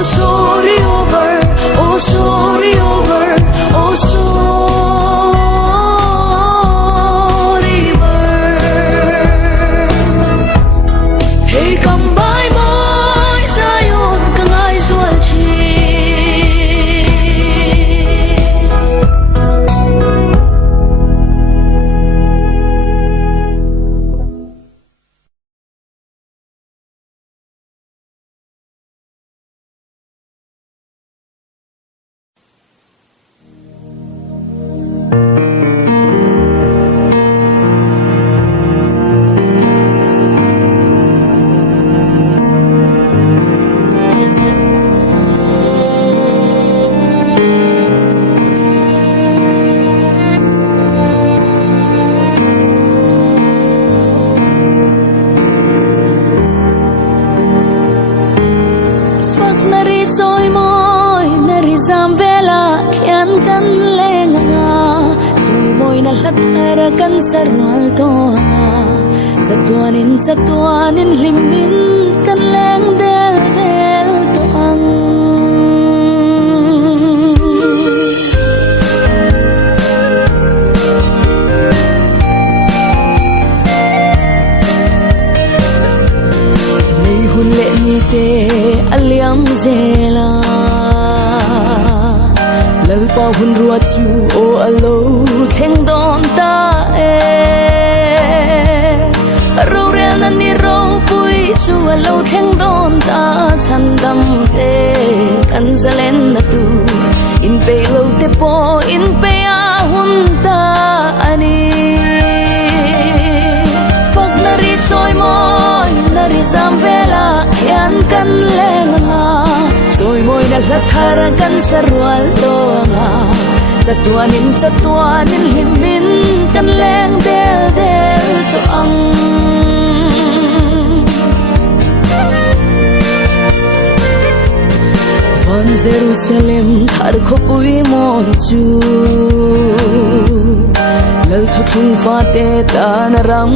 sorry over, oh sorry over, oh sorry over. Hey come by my sayon kangai sual chi. Kan sarwal to Satuanin limin kan leng del to ang May hule ni te aliam zela Lalpa hun ruat chu o alo theng don ta Râu rèn nan ni râu bụi chu alo theng don ta san dam te kan zalen na tu in pe lo te po in pe a hun ta ani Fak na ri soi moi na ri zam vela yan kan lenga Soi moi na lathara kan sarwal to nga Satuanin himin kan leng del to ang Van Jerusalem thar kho pui mon chu Lal thu thung fa te tan ram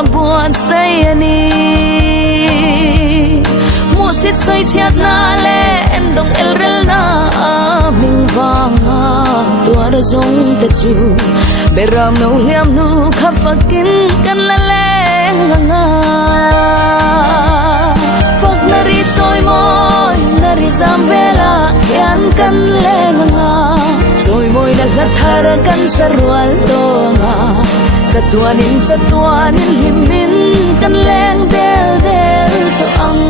abuat sai ani Musit sai chiat na le endong el rel na ming vanga tuar zong te chu beram no liam nu khafakin kan la leng nga Fak na ri soi moi na ri zam vela yan kan leng nga Soi moi na lathara kan sarwal to nga Satuanin himin kan leng del to ang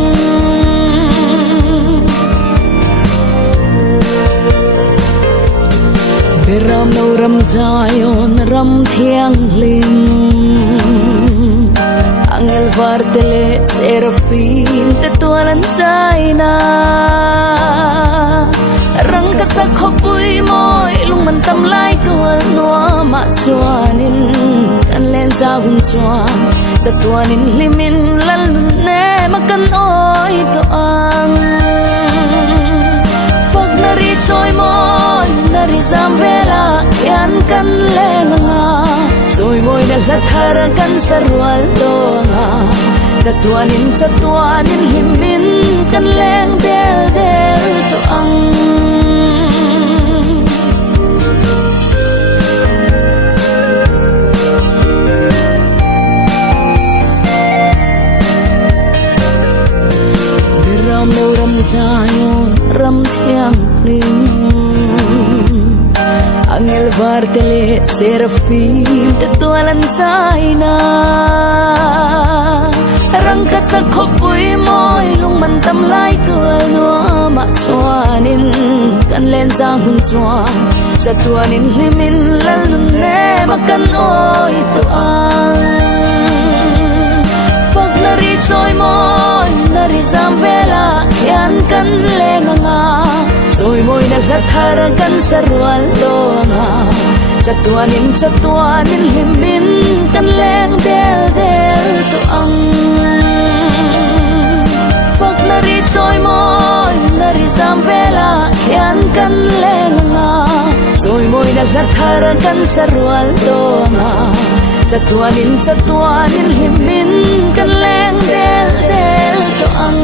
Beram no ram zayon ram thiang lim Angel vardele serafin te tualan chaina Rang ka sa khopui moi lung man tam lai tual noa ma chuanin kan len za hun chuan Satuanin limin lal ne makan oi to ang Fak na ri soi moi na ri zam vela yan kan lenga Soi moi na lathara kan sarwal to nga Satuanin himin kan leng del to ang Beram no ram zayon ram thiang lim Angel vardele serafim te tualan saina Rangkat sa khopui moi lung man tam lai tual noa ma chuanin kan len za hun chuan Satuanin limin lalun ne makan oi to ang Fak na ri soi moi na ri zam vela yan kan lenga nga Soi moi na lathara kan sarwal to nga Satuanin himin kan leng del to ang Fak na ri soi moi na ri zam vela yan kan lenga nga Soi moi na lathara kan sarwal to nga Satuanin himin kan leng del to ang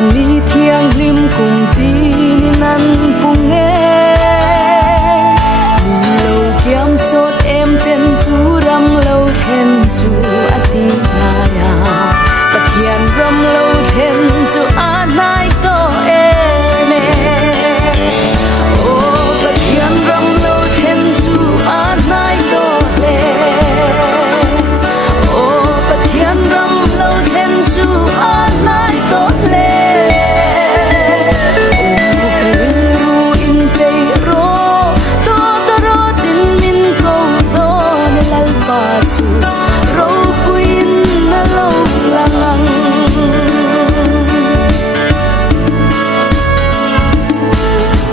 chuan mi thiang lim kum ti ni nan pung nghe ni lo kiam sot em ten chu ram lo khen chu ati na ya pathian ram lo khen chu a nai to e me o pathian ram lo khen chu a nai to le o pathian ram lo khen chu a nai to le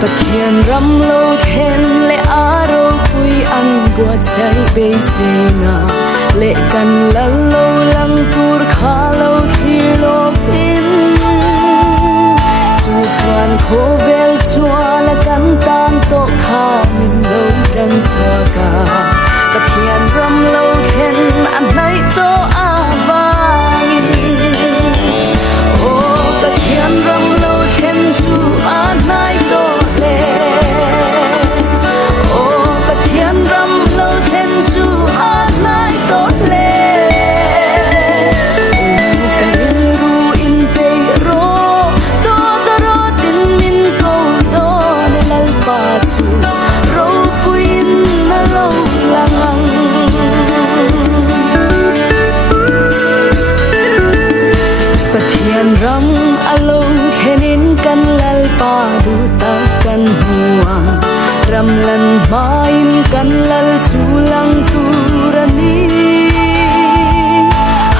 Pathian ram lo khen le aro pui ang bua chai be se na le kan lal lo lang tur kha lo thir lo in chu chuan kho vel chua la kan tan to kha min lo kan chua ka Pathian ram lo khen an nai to a vangin o Pathian ram lo khen chu a nai to Pathian ram lo khen chu a nai to le kan ru in pe ro to ro tin min ko do ne lal pa chu ro puin na lo lang Pathian ram alo khenin kan lal pa du ta kan huang ram lan main kan lal chulang turani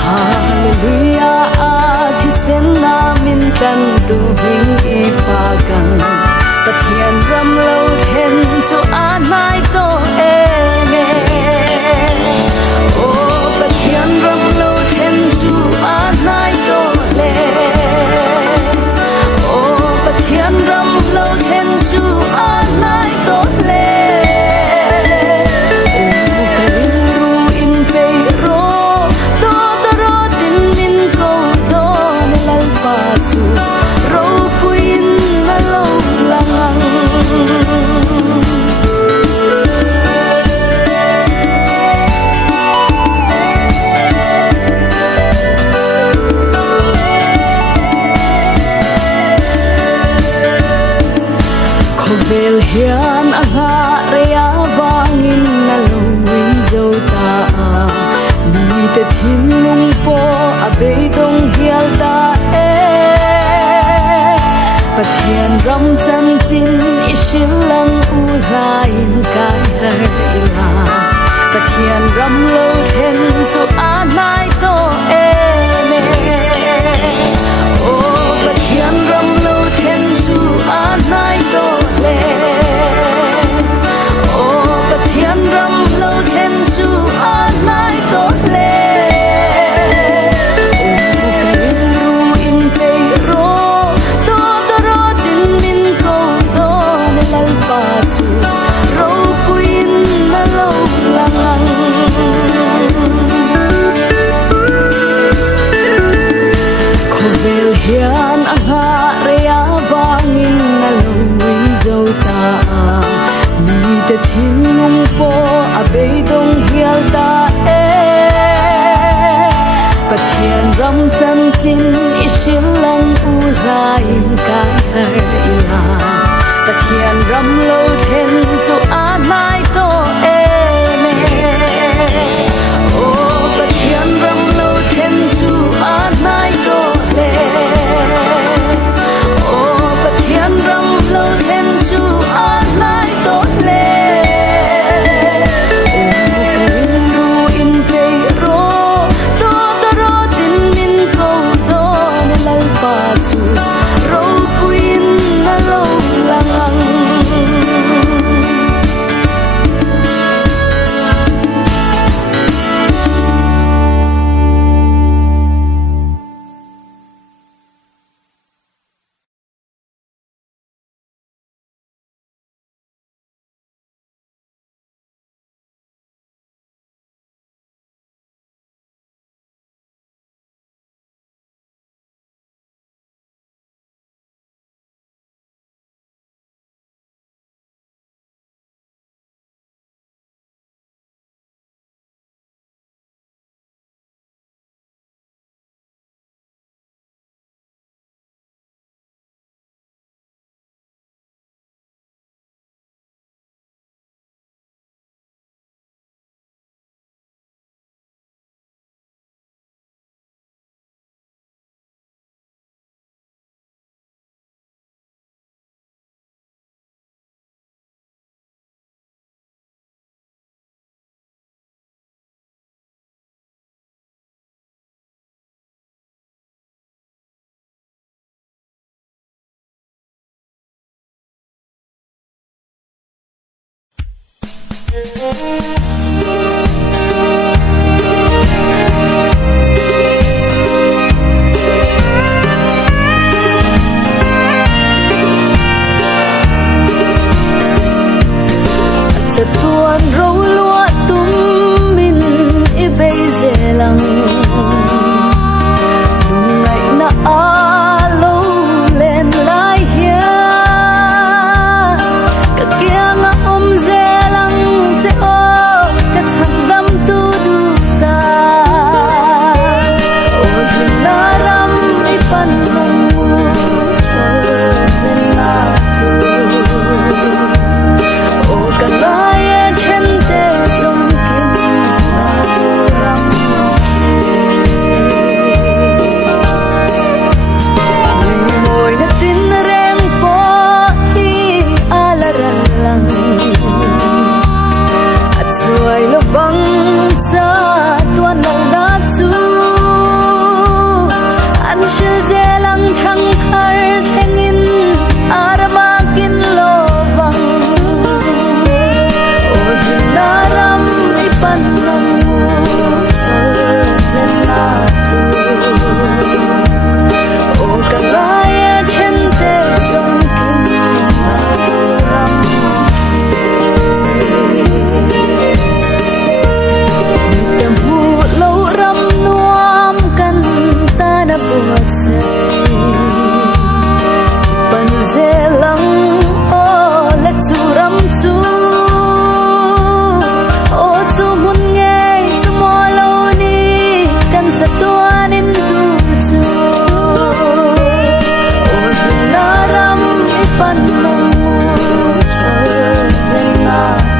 hallelujah a thi sen na min kan tu hing I pa kan Pathian ram lo khen chu a nai to e me o Pathian ram lo khen chu a nai to le o Pathian ram lo khen chu a nai to le Vel hian a nga rea wangin na lo wi zo ta mi te thin lung po a be dong hial ta e Pathian ram chan chin I shil lang u lain kai har ila Pathian ram lo khen chu a nai to e me o Pathian ram lo khen chu a nai to Pathian ram lo khen chu a nai to le ru in pe ro to ro tin min ko do ne lal pa chu ro puin na lo lang kho vel hian a nga rea wangin na lo wi zo ta mi te thin lung po a be dong hial ta e Pathian ram chan chin I shil lang u lain kai har ila Pathian ram lo khen chu a nai to e me o Pathian ram lo khen chu a nai to le o Pathian ram lo khen chu a nai to le nga